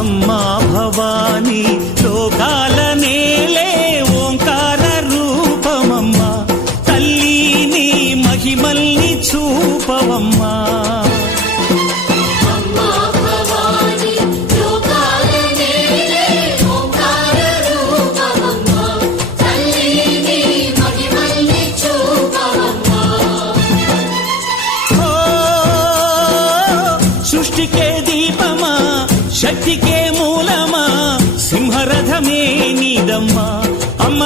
అమ్మా భవాని లోకాల నేలే ఓంకార రూపమమ్మా. తల్లిని మహిమల్ని చూపవమ్మా. అమ్మా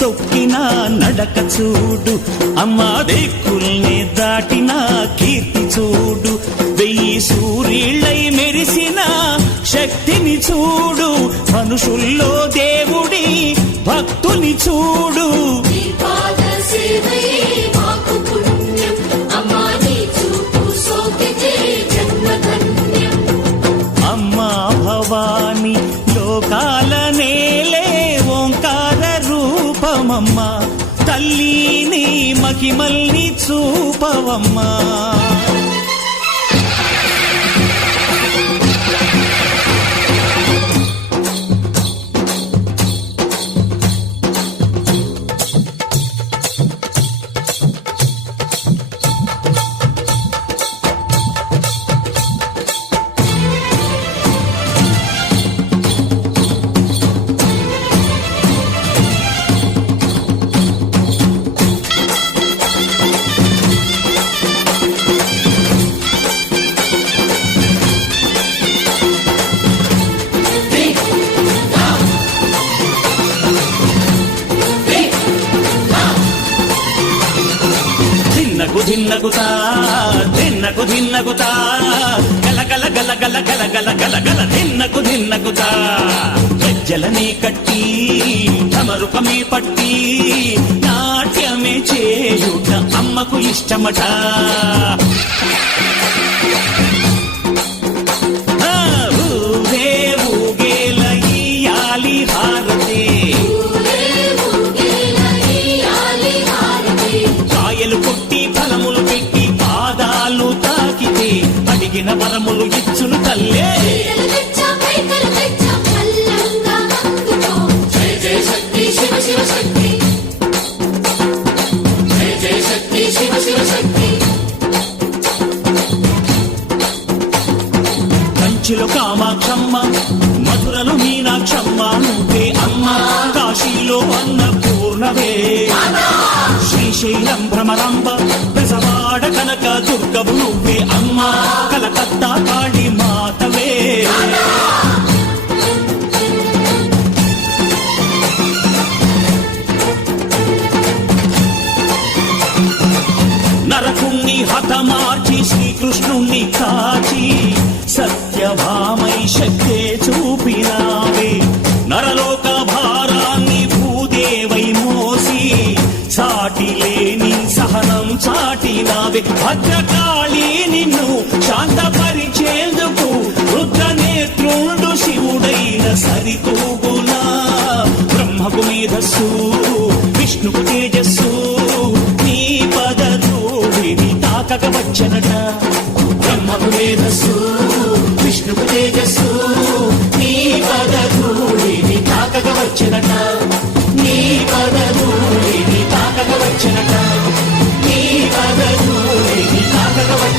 తొక్కిన నడక చూడు. అమ్మా దిక్కుల్ని దాటిన కీర్తి చూడు. వెయ్యి సూర్యుళ్ళై మెరిసిన శక్తిని చూడు. మనుషుల్లో దేవుడి భక్తుని చూడు. సేవయే మాకు పుణ్యం. అమ్మా నీ చూపు సోకితే మహిమల్ని చూపవమ్మా. ధిన్నకు తిన్నకు ధిన్నకు గల గల గల గల గల గల గల గల తిన్నకు ధిన్నకుతా గజ్జలనే కట్టి తమరుకమే పట్టి నాట్యమే చేయుట అమ్మకు ఇష్టమట. కంచిలో కామాక్షమ్మ మధురలో మీనాక్షమ్మ నువ్వే అమ్మ. కాశీలో అన్నపూర్ణవే శ్రీశైలం భ్రమరాంబ పెసవాడ కనక దుర్గవు నువ్వే అమ్మ. కలకత్తా కాళీ మాతవే. నరకుణ్ణి హతమార్చి శ్రీకృష్ణుణ్ణి కాచి భద్రకాళి నిన్ను శాంతపరిచేందుకు రుద్ర నేత్రుండు శివుడైన సరితూగునా. బ్రహ్మకు మేధస్సు విష్ణుకు తేజస్సు నీ పదధూళిని తాకక వచ్చనట బ్రహ్మకు మేధస్సు విష్ణుకు తేజస్సు నీ పదధూళిని తాకక వచ్చనట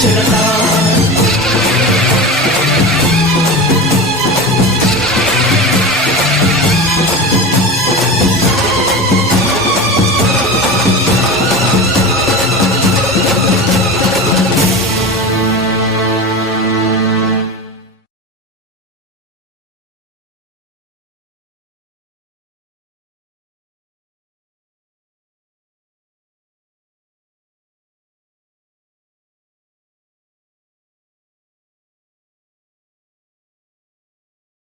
పదధూళిని తాకక వచ్చనట